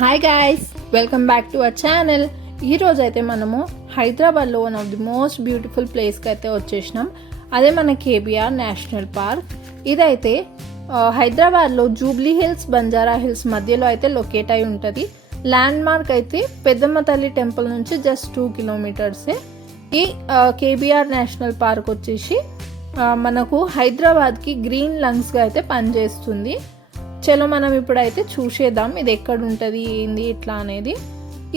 Hi guys, welcome back to our channel. ఈరోజు అయితే మనము హైదరాబాద్లో one of the most beautiful ప్లేస్కి అయితే వచ్చేసినాం. అదే మన కేబీఆర్ నేషనల్ పార్క్. ఇదైతే హైదరాబాద్లో జూబ్లీ హిల్స్, బంజారా హిల్స్ మధ్యలో అయితే లొకేట్ అయి ఉంటుంది. ల్యాండ్ మార్క్ అయితే పెద్దమ్మ తల్లి టెంపుల్ నుంచి జస్ట్ 2 కిలోమీటర్సే. ఈ కేబీఆర్ నేషనల్ పార్క్ వచ్చేసి మనకు హైదరాబాద్కి గ్రీన్ లంగ్స్గా అయితే పనిచేస్తుంది. చలో మనం ఇప్పుడైతే చూసేద్దాం ఇది ఎక్కడ ఉంటుంది, ఏంది ఇట్లా అనేది.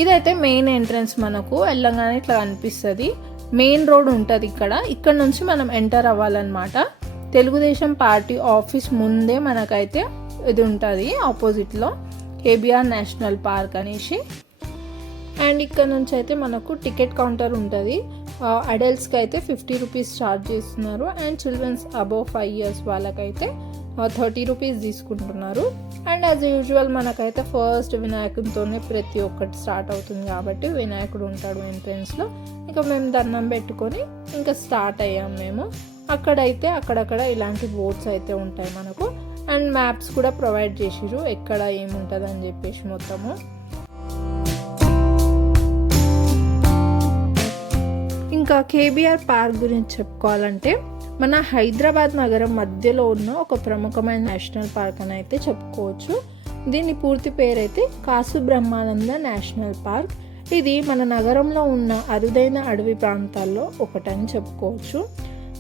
ఇదైతే మెయిన్ ఎంట్రన్స్, మనకు వెళ్ళగానే ఇట్లా కనిపిస్తుంది. మెయిన్ రోడ్ ఉంటుంది ఇక్కడ నుంచి మనం ఎంటర్ అవ్వాలన్నమాట. తెలుగుదేశం పార్టీ ఆఫీస్ ముందే మనకైతే ఇది ఉంటుంది ఆపోజిట్లో కేబీఆర్ నేషనల్ పార్క్ అనేసి. అండ్ ఇక్కడ నుంచి అయితే మనకు టికెట్ కౌంటర్ ఉంటుంది. అడల్ట్స్కి అయితే 50 రూపీస్ ఛార్జ్ చేస్తున్నారు. అండ్ చిల్డ్రన్స్ అబౌవ్ 5 years వాళ్ళకైతే 30 రూపీస్ తీసుకుంటున్నారు. అండ్ యాజ్ యూజువల్ మనకైతే ఫస్ట్ వినాయకుడితోనే ప్రతి ఒక్కటి స్టార్ట్ అవుతుంది కాబట్టి వినాయకుడు ఉంటాడు ఎంట్రెన్స్లో. ఇంకా మేము దండం పెట్టుకొని ఇంకా స్టార్ట్ అయ్యాం మేము. అక్కడైతే అక్కడక్కడ ఇలాంటి బోర్డ్స్ అయితే ఉంటాయి మనకు. అండ్ మ్యాప్స్ కూడా ప్రొవైడ్ చేసిరు ఎక్కడ ఏముంటుంది అని చెప్పేసి మొత్తము. ఇంకా కేబీఆర్ పార్క్ గురించి చెప్పుకోవాలంటే మన హైదరాబాద్ నగరం మధ్యలో ఉన్న ఒక ప్రముఖమైన నేషనల్ పార్క్ అని అయితే చెప్పుకోవచ్చు. దీని పూర్తి పేరైతే కాసు బ్రహ్మానంద నేషనల్ పార్క్. ఇది మన నగరంలో ఉన్న అరుదైన అడవి ప్రాంతాల్లో ఒకటని చెప్పుకోవచ్చు.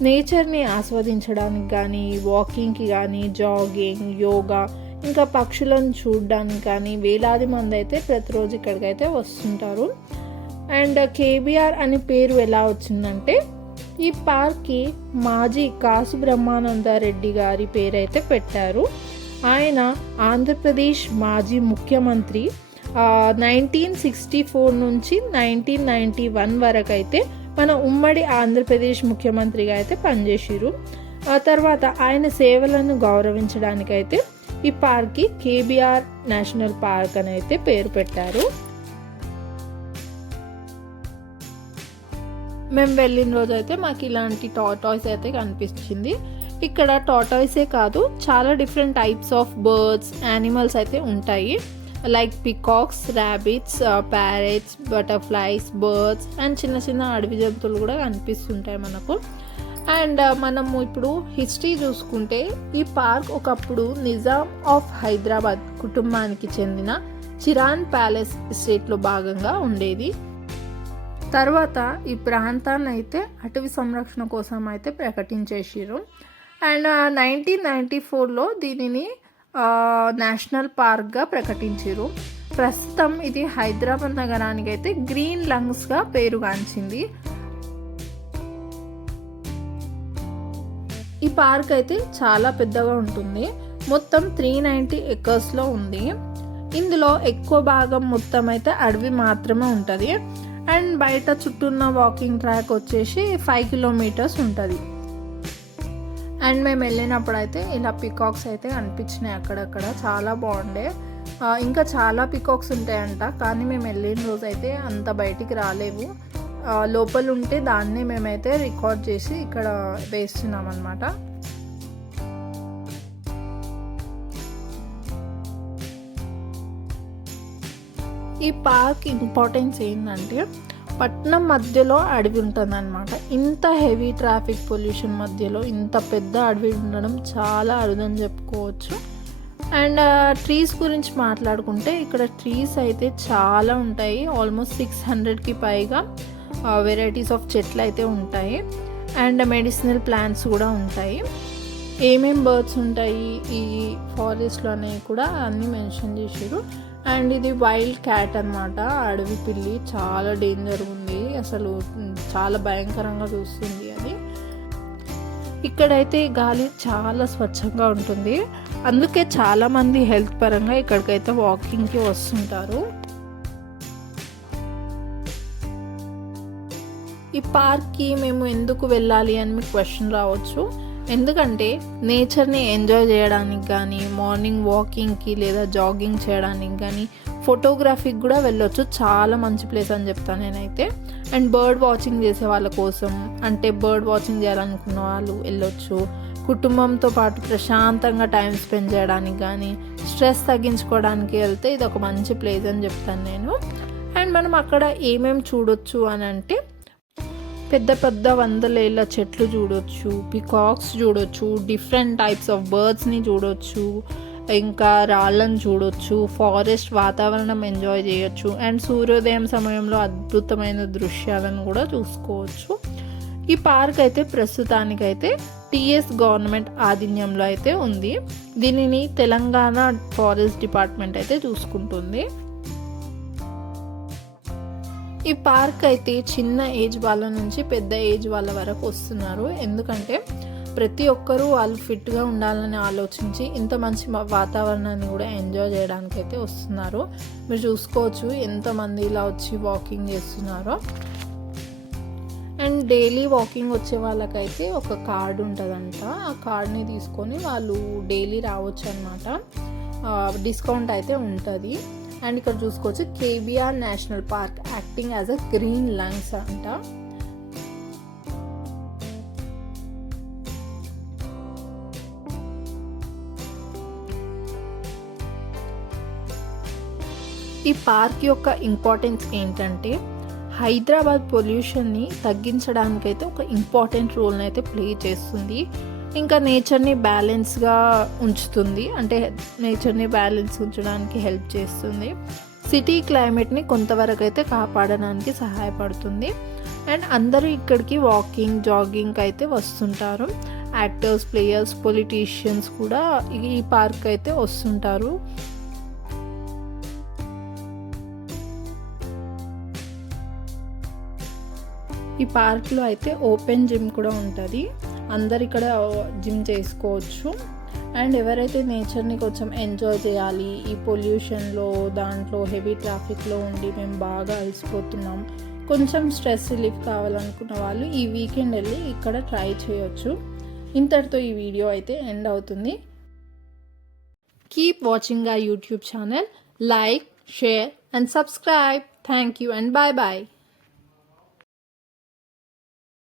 నేచర్ని ఆస్వాదించడానికి కానీ, వాకింగ్కి కానీ, జాగింగ్, యోగా, ఇంకా పక్షులను చూడడానికి కానీ వేలాది మంది అయితే ప్రతిరోజు ఇక్కడికైతే వస్తుంటారు. అండ్ కేబీఆర్ అని పేరు ఎలా వచ్చిందంటే ఈ పార్క్కి మాజీ కాసు బ్రహ్మానంద రెడ్డి గారి పేరైతే పెట్టారు. ఆయన ఆంధ్రప్రదేశ్ మాజీ ముఖ్యమంత్రి 1964 నుంచి 1991 వరకు అయితే మన ఉమ్మడి ఆంధ్రప్రదేశ్ ముఖ్యమంత్రిగా అయితే పనిచేసిరు. ఆ తర్వాత ఆయన సేవలను గౌరవించడానికైతే ఈ పార్క్కి కేబీఆర్ నేషనల్ పార్క్ అని అయితే పేరు పెట్టారు. మేము వెళ్ళిన రోజు అయితే మాకు ఇలాంటి టార్టాయిస్ అయితే కనిపించింది. ఇక్కడ టార్టాయిసే కాదు, చాలా different types of birds, animals అయితే ఉంటాయి. Like peacocks, rabbits, parrots, butterflies, birds and చిన్న చిన్న అడవి జంతువులు కూడా కనిపిస్తుంటాయి మనకు. అండ్ మనము ఇప్పుడు హిస్టరీ చూసుకుంటే ఈ పార్క్ ఒకప్పుడు నిజాం ఆఫ్ హైదరాబాద్ కుటుంబానికి చెందిన చిరాన్ ప్యాలెస్ ఎస్టేట్లో భాగంగా ఉండేది. తర్వాత ఈ ప్రాంతాన్ని అయితే అటవీ సంరక్షణ కోసం అయితే ప్రకటించేసారు. అండ్ 1994లో దీనిని నేషనల్ పార్క్గా ప్రకటించారు. ప్రస్తుతం ఇది హైదరాబాద్ నగరానికి అయితే గ్రీన్ లంగ్స్గా పేరుగాంచింది. ఈ పార్క్ అయితే చాలా పెద్దగా ఉంటుంది. మొత్తం 390 acresలో ఉంది. ఇందులో ఎక్కువ భాగం మొత్తం అయితే అడవి మాత్రమే ఉంటుంది. అండ్ బయట చుట్టూ ఉన్న వాకింగ్ ట్రాక్ వచ్చేసి 5 kilometers ఉంటుంది. అండ్ మేము వెళ్ళినప్పుడు అయితే ఇలా పికాక్స్ అయితే కనిపించినాయి అక్కడక్కడ, చాలా బాగుండే. ఇంకా చాలా పికాక్స్ ఉంటాయంట, కానీ మేము వెళ్ళిన రోజు అయితే అంత బయటికి రాలేవు. లోపల ఉంటే దాన్నే మేమైతే రికార్డ్ చేసి ఇక్కడ వేస్తున్నాం అన్నమాట. ఈ పార్క్ ఇంపార్టెన్స్ ఏంటంటే పట్నం మధ్యలో అడవి ఉంటుంది అనమాట. ఇంత హెవీ ట్రాఫిక్ పొల్యూషన్ మధ్యలో ఇంత పెద్ద అడవి ఉండడం చాలా అరుదని చెప్పుకోవచ్చు. అండ్ ట్రీస్ గురించి మాట్లాడుకుంటే ఇక్కడ ట్రీస్ అయితే చాలా ఉంటాయి. ఆల్మోస్ట్ 600కి పైగా వెరైటీస్ ఆఫ్ చెట్లు అయితే ఉంటాయి. అండ్ మెడిసినల్ ప్లాంట్స్ కూడా ఉంటాయి. ఏమేం బర్డ్స్ ఉంటాయి ఈ ఫారెస్ట్లో అనేవి కూడా అన్నీ మెన్షన్ చేసారు. అండ్ ఇది వైల్డ్ క్యాట్ అన్నమాట, అడవి పిల్లి. చాలా డేంజర్ ఉంది, అసలు చాలా భయంకరంగా చూస్తుంది అది. ఇక్కడైతే గాలి చాలా స్వచ్ఛంగా ఉంటుంది, అందుకే చాలామంది హెల్త్ పరంగా ఇక్కడికైతే వాకింగ్కి వస్తుంటారు. ఈ పార్క్కి మేము ఎందుకు వెళ్ళాలి అని మీకు క్వశ్చన్ రావచ్చు. ఎందుకంటే నేచర్ని ఎంజాయ్ చేయడానికి కానీ, మార్నింగ్ వాకింగ్కి లేదా జాగింగ్ చేయడానికి కానీ, ఫోటోగ్రఫీకి కూడా వెళ్ళొచ్చు. చాలా మంచి ప్లేస్ అని చెప్తాను నేనైతే. అండ్ బర్డ్ వాచింగ్ చేసే వాళ్ళ కోసం, అంటే బర్డ్ వాచింగ్ చేయాలనుకున్న వాళ్ళు వెళ్ళొచ్చు. కుటుంబంతో పాటు ప్రశాంతంగా టైం స్పెండ్ చేయడానికి కానీ, స్ట్రెస్ తగ్గించుకోవడానికి వెళ్తే ఇది ఒక మంచి ప్లేస్ అని చెప్తాను నేను. అండ్ మనం అక్కడ ఏమేమి చూడొచ్చు అని అంటే పెద్ద పెద్ద 100 ఏళ్ళ చెట్లు చూడొచ్చు, పికాక్స్ చూడొచ్చు, డిఫరెంట్ టైప్స్ ఆఫ్ బర్డ్స్ని చూడొచ్చు, ఇంకా రాళ్ళను చూడొచ్చు, ఫారెస్ట్ వాతావరణం ఎంజాయ్ చేయొచ్చు, అండ్ సూర్యోదయం సమయంలో అద్భుతమైన దృశ్యాలను కూడా చూసుకోవచ్చు. ఈ పార్క్ అయితే ప్రస్తుతానికైతే టీఎస్ గవర్నమెంట్ ఆధీనంలో అయితే ఉంది. దీనిని తెలంగాణ ఫారెస్ట్ డిపార్ట్మెంట్ అయితే చూసుకుంటుంది. ఈ పార్క్ అయితే చిన్న ఏజ్ వాళ్ళ నుంచి పెద్ద ఏజ్ వాళ్ళ వరకు వస్తున్నారు. ఎందుకంటే ప్రతి ఒక్కరూ వాళ్ళు ఫిట్గా ఉండాలని ఆలోచించి ఇంత మంచి వాతావరణాన్ని కూడా ఎంజాయ్ చేయడానికి అయితే వస్తున్నారు. మీరు చూసుకోవచ్చు ఎంతమంది ఇలా వచ్చి వాకింగ్ చేస్తున్నారో. అండ్ డైలీ వాకింగ్ వచ్చే వాళ్ళకైతే ఒక కార్డు ఉంటుందంట. ఆ కార్డ్ని తీసుకొని వాళ్ళు డైలీ రావచ్చు అనమాట. డిస్కౌంట్ అయితే ఉంటుంది. అండ్ ఇక్కడ చూసుకోవచ్చు KBR national park acting as a green lungs అంట. ఈ పార్క్ యొక్క ఇంపార్టెన్స్ ఏంటంటే హైదరాబాద్ పొల్యూషన్ని తగ్గించడానికైతే ఒక ఇంపార్టెంట్ రోల్ని అయితే ప్లే చేస్తుంది. ఇంకా నేచర్ని బ్యాలెన్స్గా ఉంచుతుంది, అంటే నేచర్ని బ్యాలెన్స్ ఉంచడానికి హెల్ప్ చేస్తుంది. సిటీ క్లైమేట్ని కొంతవరకు అయితే కాపాడడానికి సహాయపడుతుంది. అండ్ అందరూ ఇక్కడికి వాకింగ్, జాగింగ్ అయితే వస్తుంటారు. యాక్టర్స్, ప్లేయర్స్, పొలిటీషియన్స్ కూడా ఈ పార్క్ అయితే వస్తుంటారు. ఈ పార్క్లో అయితే ఓపెన్ జిమ్ కూడా ఉంటుంది. అందరు ఇక్కడ జిమ్ చేసుకోవచ్చు. అండ్ ఎవరైతే నేచర్ని కొంచెం ఎంజాయ్ చేయాలి, ఈ పొల్యూషన్లో దాంట్లో హెవీ ట్రాఫిక్లో ఉండి మేము బాగా అలసిపోతున్నాం, కొంచెం స్ట్రెస్ రిలీఫ్ కావాలనుకున్న వాళ్ళు ఈ వీకెండ్ వెళ్ళి ఇక్కడ ట్రై చేయొచ్చు. ఇంతటితో ఈ వీడియో అయితే ఎండ్ అవుతుంది. Keep watching our YouTube channel. Like, share and subscribe. Thank you and bye bye.